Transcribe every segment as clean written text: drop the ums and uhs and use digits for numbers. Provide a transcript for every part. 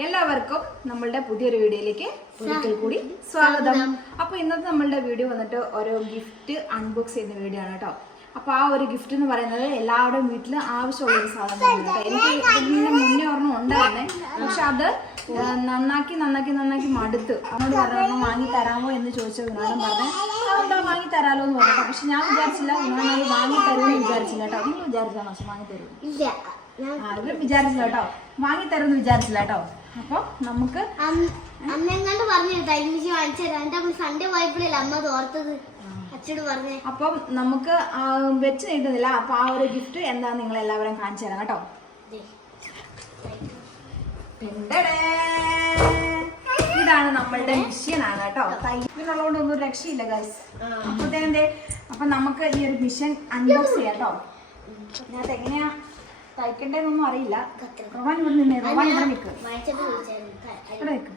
എല്ലാവർക്കും നമ്മളുടെ പുതിയൊരു വീഡിയോയിലേക്ക് ഒരിക്കൽ കൂടി സ്വാഗതം. അപ്പോൾ ഇന്നത്തെ നമ്മളുടെ വീഡിയോ വന്നിട്ട് ഓരോ ഗിഫ്റ്റ് അൺബോക്സ് ചെയ്യുന്ന വീഡിയോ ആണ് കേട്ടോ. അപ്പോൾ ആ ഒരു ഗിഫ്റ്റ് എന്ന് പറയുന്നത് എല്ലാവരുടെയും വീട്ടിൽ ആവശ്യമുള്ള ഒരു സാധനമാണ് കേട്ടോ. എനിക്ക് ഇതിന് മുന്നേ ഒരെണ്ണം ഉണ്ടായിരുന്നേ, പക്ഷെ അത് നന്നാക്കി മടുത്ത് അങ്ങോട്ട് പറഞ്ഞു വാങ്ങി തരാമോ എന്ന് ചോദിച്ച വിനോദം പറഞ്ഞു എന്താ വാങ്ങി തരാമല്ലോ എന്ന് പറഞ്ഞു. പക്ഷെ ഞാൻ വിചാരിച്ചില്ല വിനോദം വാങ്ങി തരുമെന്ന് വിചാരിച്ചില്ല കേട്ടോ. നിങ്ങൾ വിചാരിച്ചാൽ പക്ഷെ വാങ്ങി തരും വിചാരിച്ചില്ല കേട്ടോ, വാങ്ങി തരുമെന്ന് വിചാരിച്ചില്ല കേട്ടോ. അപ്പൊ നമുക്ക് അന്നെങ്ങാണ്ട് പറഞ്ഞു സൺഡേ പോയപ്പോഴല്ലേ അമ്മ തോർത്തത് അച്ഛനോട് പറഞ്ഞു. അപ്പം നമുക്ക് വെച്ച് നീട്ടുന്നില്ല. അപ്പൊ ആ ഒരു ഗിഫ്റ്റ് എന്താന്ന് നിങ്ങൾ എല്ലാവരും കാണിച്ചു തരാം കേട്ടോ. ഇതാണ് നമ്മളുടെ മിഷ്യനാണ് കേട്ടോ. തയ്യലുള്ളതുകൊണ്ട് ഒന്നും രക്ഷയില്ല ഗൈസ്. അപ്പൊ നമുക്ക് ഈ ഒരു മിഷ്യൻ അൺബോക്സ് ചെയ്യാം കേട്ടോ. ഞാൻ എങ്ങനെയാ തയ്ക്കണ്ടേന്നൊന്നും അറിയില്ല. റോവാൻ ഇവിടെ നിന്നേ, റോവാൻ ഇവിടെ നിൽക്ക്, ഇവിടെ നിൽക്ക്.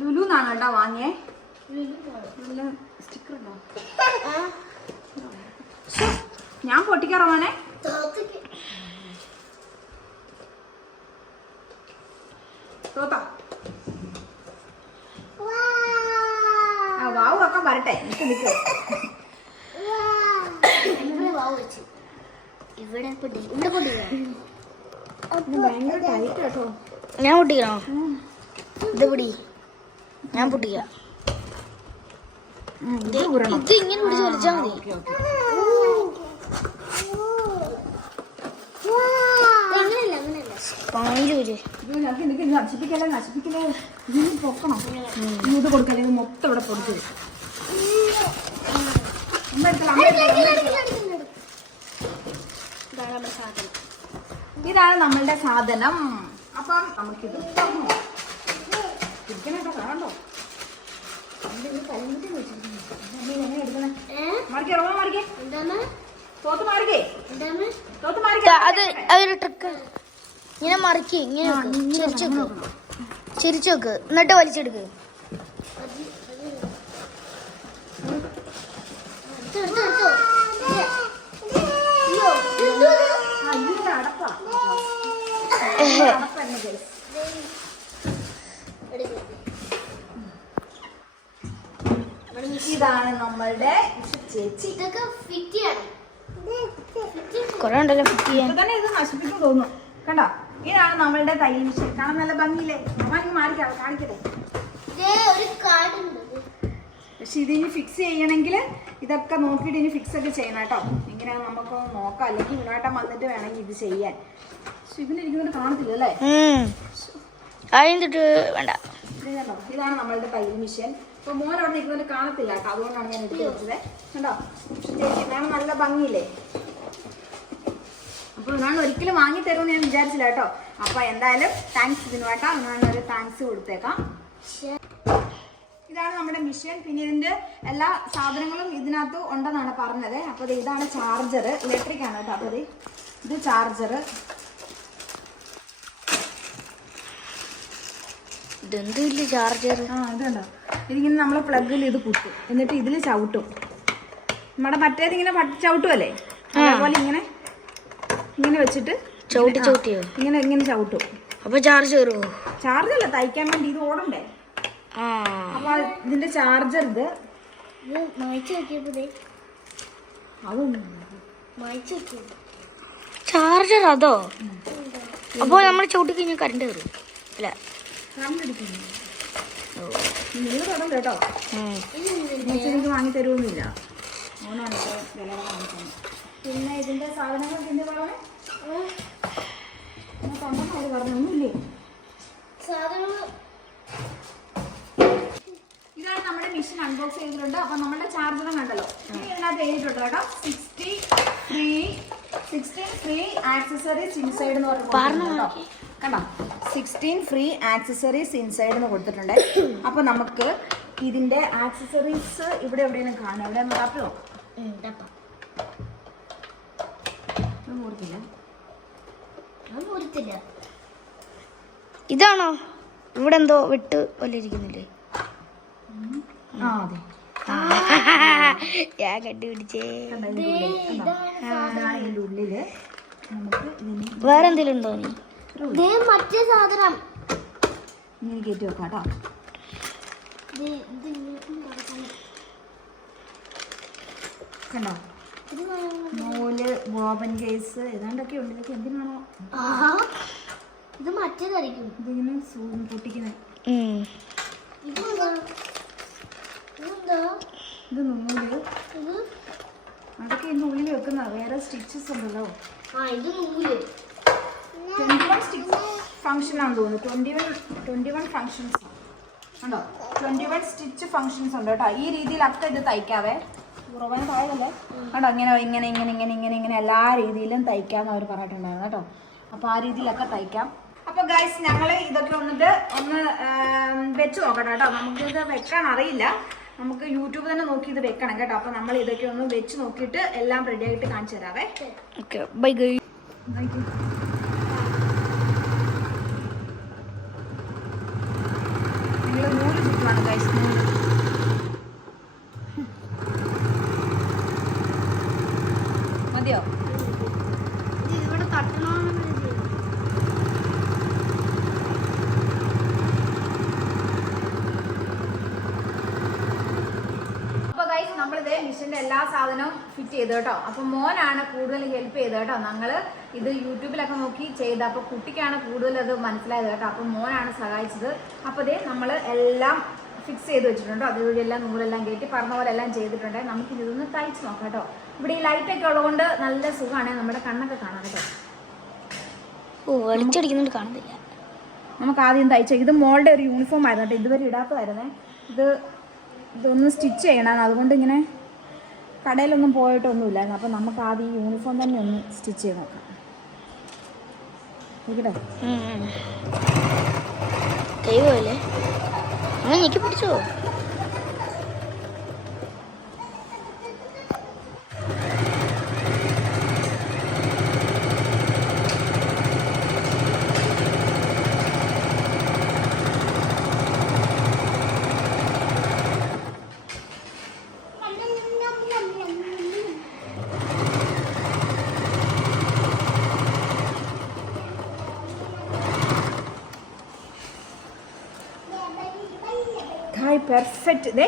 ലുലുന്നാണ് കേട്ടോ വാങ്ങിയേ. സ്റ്റിക്കർ ഉണ്ടോ? ഞാൻ പൊട്ടിക്കാറവാനെ. തോത്താ വാവ് വെക്കാൻ വരട്ടെ. നിക്ക് ഭയങ്കര ടൈറ്റ് കേട്ടോ. ഞാൻ പൊട്ടിക്കണോ? ഇത് പിടി, ഞാൻ പൊട്ടിക്കാം. ഇത് ഇങ്ങനെ പിടിച്ച് വലിച്ചാൽ മതി. നശിപ്പിക്കലേ ഇതിന് പൊക്കണം. ഇത് കൊടുക്കല്ലേ, ഇത് മൊത്തം ഇവിടെ പൊടിച്ചു. ഇതാണ് നമ്മളുടെ സാധനം. അപ്പം നമുക്കിത് ഇരിക്കണോ കാണണ്ടോ? അതൊരു ട്രിക്ക്. ഇങ്ങനെ മറിക്ക്, ഇങ്ങനെ ചിരിച്ചു വെക്ക്, എന്നിട്ട് വലിച്ചെടുക്ക്. ഇതാണ് നമ്മളുടെ ചേച്ചി. ഇതൊക്കെ ഫിറ്റ് ചെയ്യണം. കുറെ ഉണ്ടല്ലോ ഫിറ്റ് ചെയ്യാൻ. തന്നെ ഇത് നശിപ്പിക്കും തോന്നുന്നു. കണ്ടോ, ഇതാണ് നമ്മളുടെ തയ്യൽ മിഷൻ. കാണാൻ നല്ല ഭംഗിയില്ലേ? മാറിക്കാം, കാണിക്കട്ടെ. പക്ഷെ ഇതിനി ഫിക്സ് ചെയ്യണമെങ്കിൽ ഇതൊക്കെ നോക്കിയിട്ട് ഇനി ഫിക്സ് ഒക്കെ ചെയ്യണം കേട്ടോ. എങ്ങനെയാണ് നമുക്കൊന്ന് നോക്കാം, അല്ലെങ്കിൽ മുന്നോട്ടം വന്നിട്ട് വേണമെങ്കിൽ ഇത് ചെയ്യാൻ. പക്ഷെ ഇതിലിരിക്കുന്നത് കാണത്തില്ല അല്ലേ? വേണ്ട. ഇതാണ് നമ്മളുടെ തയ്യൽ മിഷൻ. ഇപ്പൊ മോൻ അവിടെ നിൽക്കുന്നത് കാണത്തില്ല കേട്ടോ, അതുകൊണ്ടാണ് ഞാൻ എടുത്ത് വെച്ചത്. കണ്ടോ, ചേച്ചി ഇതാണ് നല്ല ഭംഗിയില്ലേ? അപ്പൊ ഞാൻ ഒരിക്കലും വാങ്ങി തരുമെന്ന് ഞാൻ വിചാരിച്ചില്ല കേട്ടോ. അപ്പൊ എന്തായാലും താങ്ക്സ് ഇതിന് കേട്ടോ, ഞാനൊരു താങ്ക്സ് കൊടുത്തേക്കാം. ഇതാണ് നമ്മുടെ മിഷൻ. പിന്നെ ഇതിന്റെ എല്ലാ സാധനങ്ങളും ഇതിനകത്ത് ഉണ്ടെന്നാണ് പറഞ്ഞത്. അപ്പൊ ഇതാണ് ചാർജർ, ഇലക്ട്രിക് ആണ് കേട്ടോ. അപ്പൊ ഇത് ചാർജർ. ചാർജർ ഇതുണ്ടോ, ഇതിങ്ങനെ നമ്മളെ പ്ലഗിൽ ഇത് കുത്തും, എന്നിട്ട് ഇതിൽ ചവിട്ടും. നമ്മുടെ മറ്റേതിങ്ങനെ ചവിട്ടുമല്ലേ, അതേപോലെ ഇങ്ങനെ വെച്ചിട്ട് ഇങ്ങനെ ചവിട്ടും. അപ്പൊ ചാർജ് കയറുമോ? ചാർജ് അല്ല, തയ്ക്കാൻ വേണ്ടി ഇത് ഓടണ്ടേ. അപ്പൊ ഇതിന്റെ ചാർജർ ഇത് ചാർജർ അതോ? അപ്പൊ നമ്മൾ ചവിട്ടി കഴിഞ്ഞാൽ കറണ്ട് കയറും അല്ല? നിങ്ങൾ തുടങ്ങ കേട്ടോ. എനിക്ക് വാങ്ങി തരുമൊന്നുമില്ല, ഓനാണ് ഇത്ര വില വാങ്ങിക്കുന്നത്. പിന്നെ ഇതിന്റെ സാധനങ്ങൾ പിന്നെ പറഞ്ഞൊന്നുമില്ലേ? ഇതാണ് നമ്മുടെ മിഷൻ അൺബോക്സ് ചെയ്തിട്ടുണ്ട്. അപ്പൊ നമ്മുടെ ചാർജറും കണ്ടല്ലോ. ഇനി ഇതിനകത്ത് എഴുതിയിട്ടുണ്ട് കേട്ടോ, 16 ഫ്രീ ആക്സസറീസ് ഇൻസൈഡ് എന്ന് പറഞ്ഞു കണ്ടോ. 16 ഫ്രീ ആക്സസറീസ് ഇൻസൈഡ് എന്ന് കൊടുത്തിട്ടുണ്ട്. അപ്പൊ നമുക്ക് ഇതിന്റെ ആക്സസറീസ് ഇവിടെ എവിടെയെങ്കിലും കാണാം. എവിടെ മാപ്പോ ഇതാണോ? ഇവിടെ എന്തോ വിട്ട് വല്ല ഇരിക്കുന്നില്ലേ? ഞാൻ കണ്ടുപിടിച്ചേ. ഇതിന്റെ ഉള്ളില് നമുക്ക് വേറെ എന്തെങ്കിലും ഉണ്ടോ നീ? മറ്റേ സാധനം ഇങ്ങനെ കയറ്റി വെക്കാം കേട്ടോ. കണ്ടോ നൂല്, ബോബൻ കേസ് ഏതാണ്ടൊക്കെ ഉണ്ട്. ഇതൊക്കെ എന്തിനാണോ ഇത് മറ്റേതായിരിക്കും. ഇതിങ്ങനെ പൊട്ടിക്കുന്നത്. ഇത് നൂല്, അതൊക്കെ ഇതിന്റെ ഉള്ളിൽ വെക്കുന്ന വേറെ സ്റ്റിച്ചസ് ഉണ്ടല്ലോ. 21 സ്റ്റിച്ച് ഫംഗ്ഷൻ ആണെന്ന് തോന്നുന്നു. 21 ഫംഗ്ഷൻസ് ഉണ്ടോ? 21 സ്റ്റിച്ച് ഫംഗ്ഷൻസ് ഉണ്ട് കേട്ടോ. ഈ രീതിയിലൊക്കെ ഇത് തയ്ക്കാവേ. കുറവാൻ താഴല്ലേ കേട്ടോ. ഇങ്ങനെ ഇങ്ങനെ ഇങ്ങനെ ഇങ്ങനെ ഇങ്ങനെ ഇങ്ങനെ എല്ലാ രീതിയിലും തയ്ക്കാമെന്ന് അവർ പറഞ്ഞിട്ടുണ്ടായിരുന്നു കേട്ടോ. അപ്പോൾ ആ രീതിയിലൊക്കെ തയ്ക്കാം. അപ്പോൾ ഗൈസ് ഞങ്ങൾ ഇതൊക്കെ ഒന്ന് വെച്ച് നോക്കട്ടെ കേട്ടോ. നമുക്കിത് വെക്കാൻ അറിയില്ല. നമുക്ക് യൂട്യൂബ് തന്നെ നോക്കി ഇത് വെക്കണം കേട്ടോ. അപ്പോൾ നമ്മൾ ഇതൊക്കെ ഒന്ന് വെച്ച് നോക്കിയിട്ട് എല്ലാം റെഡി ആയിട്ട് കാണിച്ചു തരാവേ. ഓക്കെ ബൈ ഗൈ. നിങ്ങൾ നൂല് ചുറ്റുമാണ് ഗൈസ്. നൂല് മതിയോ? ഇവിടെ തട്ടണോ? നമ്മളിത് മിഷന്റെ എല്ലാ സാധനവും ഫിറ്റ് ചെയ്തു കേട്ടോ. അപ്പൊ മോനാണ് കൂടുതൽ ഹെൽപ്പ് ചെയ്തത് കേട്ടോ. ഞങ്ങള് ഇത് യൂട്യൂബിലൊക്കെ നോക്കി ചെയ്ത് അപ്പൊ കുട്ടിക്കാണ് കൂടുതൽ അത് മനസ്സിലായത് കേട്ടോ. അപ്പൊ മോനാണ് സഹായിച്ചത്. അപ്പൊ ഇതേ നമ്മൾ എല്ലാം ഫിക്സ് ചെയ്ത് വെച്ചിട്ടുണ്ടോ. അതുവഴി എല്ലാം നൂലെല്ലാം കയറ്റി പറഞ്ഞ പോലെ എല്ലാം ചെയ്തിട്ടുണ്ട്. നമുക്ക് ഇതൊന്ന് തയ്ച്ച് നോക്കാം കേട്ടോ. ഇവിടെ ഈ ലൈറ്റൊക്കെ ഉള്ളതുകൊണ്ട് നല്ല സുഖമാണ്. നമ്മുടെ കണ്ണൊക്കെ കാണാം കേട്ടോ. വെളിച്ചടിക്കുന്നുണ്ട് കാണുന്നില്ല. നമുക്ക് ആദ്യം തയ്ച്ച ഇത് മോളുടെ ഒരു യൂണിഫോം ആയിരുന്നു കേട്ടോ. ഇതുവരെ ഇടാത്തതായിരുന്നേ. ഇതൊന്ന് സ്റ്റിച്ച് ചെയ്യണം. അതുകൊണ്ട് ഇങ്ങനെ കടയിലൊന്നും പോയിട്ടൊന്നുമില്ലായിരുന്നു. അപ്പം നമുക്ക് ആദ്യം ഈ യൂണിഫോം തന്നെ ഒന്ന് സ്റ്റിച്ച് ചെയ്ത് നോക്കാം. നോക്കട്ടെ. ദൈവമല്ലേ അങ്ങനെ ഞെക്കി പിടിച്ചോ? പെർഫെക്റ്റ്. ഇതേ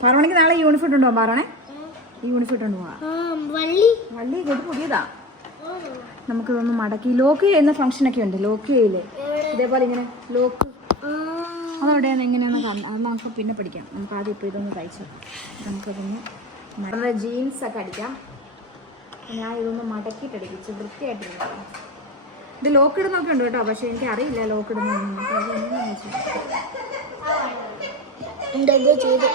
പറവണെങ്കിൽ നാളെ യൂണിഫോം ഉണ്ടോ? പറയണേ യൂണിഫോം ഇട്ടുകൊണ്ട് പോവാം. വള്ളി ഇത് പുതിയതാ. നമുക്കിതൊന്ന് മടക്കി ലോക്ക് ചെയ്യുന്ന ഫംഗ്ഷനൊക്കെ ഉണ്ട്. ലോക്ക് ചെയ്യില്ലേ ഇതേപോലെ ഇങ്ങനെ ലോക്ക് അതെവിടെയാണ് എങ്ങനെയാണെന്ന് കാണാം. അത് നമുക്ക് പിന്നെ പഠിക്കാം. നമുക്ക് ആദ്യം ഇപ്പോൾ ഇതൊന്ന് തയ്ച്ചു നമുക്കതൊന്ന് നമ്മുടെ ജീൻസൊക്കെ അടിക്കാം. ഞാൻ ഇതൊന്ന് മടക്കിയിട്ടടിപ്പിച്ച് വൃത്തിയായിട്ടിരിക്കാം. ഇത് ലോക്ക് ഇടുന്നൊക്കെ ഉണ്ട് കേട്ടോ. പക്ഷെ എനിക്ക് അറിയില്ല ലോക്ക് ഇടുന്നൊന്നും. നമുക്ക് അത് എങ്ങനെയാണെന്ന് വെച്ചാൽ ചെയ്ത്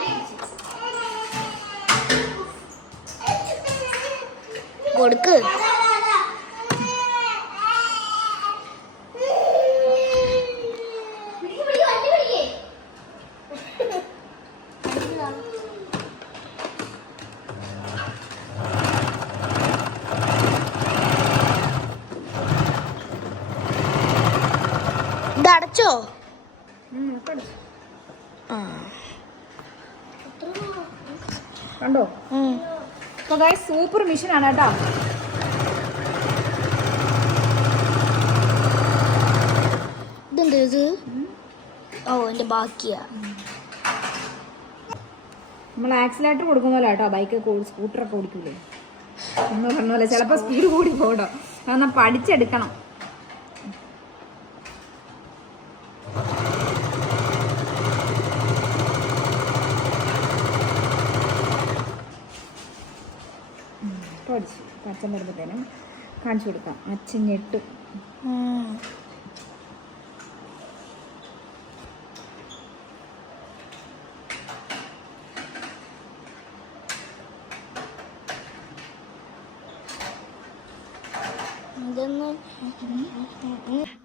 കൊടുക്ക്. ഇത് അടച്ചോ? കണ്ടോ? അപ്പോൾ ഗൈസ് സൂപ്പർ മെഷീനാണ് കേട്ടോ. ഇതെന്ത് ഇത്? ഓ എൻ്റെ ബാക്കിയാ. നമ്മൾ ആക്സിലേറ്റർ കൊടുക്കുന്ന പോലെ കേട്ടോ. ബൈക്ക് സ്കൂട്ടറൊക്കെ ഓടിക്കൂലേ എന്ന് പറഞ്ഞ പോലെ. ചിലപ്പോൾ സ്പീഡ് കൂടി പോകട്ടോ. കാരണം പഠിച്ചെടുക്കണം. പഠിച്ചു പച്ചൻ വരുമ്പോഴത്തേനും കാണിച്ചു കൊടുക്കാം. അച്ഛൻ ഞെട്ടും.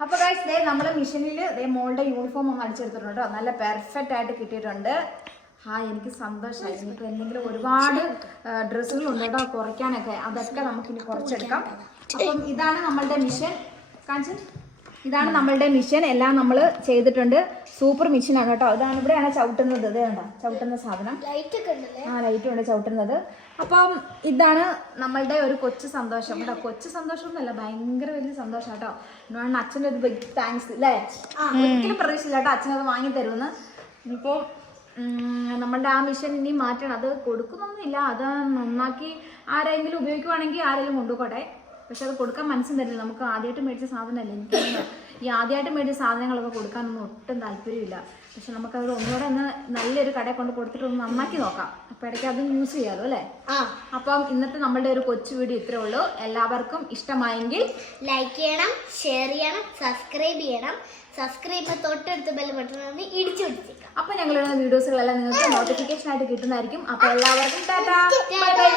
അപ്പൊ ഗൈസ് ദേ നമ്മള് മെഷീനിൽ മോളുടെ യൂണിഫോം ഒന്ന് അടിച്ചെടുത്തിട്ടുണ്ട് കേട്ടോ. നല്ല പെർഫെക്റ്റ് ആയിട്ട് കിട്ടിയിട്ടുണ്ട്. എനിക്ക് സന്തോഷമായി. ഇനിയിപ്പോൾ എന്തെങ്കിലും ഒരുപാട് ഡ്രസ്സുകളുണ്ട് കേട്ടോ കുറയ്ക്കാനൊക്കെ. അതൊക്കെ നമുക്കിനി കുറച്ചെടുക്കാം. അപ്പം ഇതാണ് നമ്മളുടെ മിഷൻ. കാണിച്ച് ഇതാണ് നമ്മളുടെ മിഷൻ. എല്ലാം നമ്മൾ ചെയ്തിട്ടുണ്ട്. സൂപ്പർ മിഷനാണ് കേട്ടോ. ഇതാണ് ഇവിടെയാണ് ചവിട്ടുന്നത്. ഇത് കണ്ടോ ചവിട്ടുന്ന സാധനം. ലൈറ്റും ഉണ്ട് ചവിട്ടുന്നത്. അപ്പം ഇതാണ് നമ്മളുടെ ഒരു കൊച്ചു സന്തോഷം കേട്ടോ. കൊച്ചു സന്തോഷം എന്നല്ല, ഭയങ്കര വലിയ സന്തോഷം കേട്ടോ. അതുകൊണ്ട് അച്ഛൻ്റെ ഒരു ബിഗ് താങ്ക്സ് അല്ലേ. ഒരിക്കലും പ്രതീക്ഷിച്ചില്ല കേട്ടോ അച്ഛനത് വാങ്ങി തരുമെന്ന്. ഇപ്പോൾ നമ്മളുടെ ആ മിഷൻ ഇനി മാറ്റണം. അത് കൊടുക്കുന്നൊന്നുമില്ല, അത് നന്നാക്കി ആരെങ്കിലും ഉപയോഗിക്കുവാണെങ്കിൽ ആരെങ്കിലും കൊണ്ടുപോട്ടെ. പക്ഷെ അത് കൊടുക്കാൻ മനസ്സും തരില്ല. നമുക്ക് ആദ്യമായിട്ട് മേടിച്ച സാധനമല്ലേ. എനിക്ക് ഈ ആദ്യമായിട്ട് മേടിച്ച സാധനങ്ങളൊക്കെ കൊടുക്കാനൊന്നും ഒട്ടും താല്പര്യമില്ല. പക്ഷെ നമുക്കത് ഒന്നുകൂടെ ഒന്ന് നല്ലൊരു കടയിൽ കൊണ്ട് കൊടുത്തിട്ട് ഒന്ന് നന്നാക്കി നോക്കാം. അപ്പം ഇടയ്ക്ക് അതും യൂസ് ചെയ്യാമല്ലോ അല്ലേ. അപ്പം ഇന്നത്തെ നമ്മളുടെ ഒരു കൊച്ചു വീഡിയോ ഇത്രേ ഉള്ളൂ. എല്ലാവർക്കും ഇഷ്ടമായെങ്കിൽ ലൈക്ക് ചെയ്യണം, ഷെയർ ചെയ്യണം, സബ്സ്ക്രൈബ് ചെയ്യണം. സബ്സ്ക്രൈബ് തൊട്ടടുത്ത് ബെൽ ബട്ടൺ ഇടിച്ചു പിടിച്ചേക്കാം. അപ്പം ഞങ്ങളുടെ വീഡിയോസുകളെല്ലാം നിങ്ങൾക്ക് നോട്ടിഫിക്കേഷൻ ആയിട്ട് കിട്ടുന്നതായിരിക്കും. അപ്പം എല്ലാവർക്കും ടാറ്റാ, ബൈ ബൈ.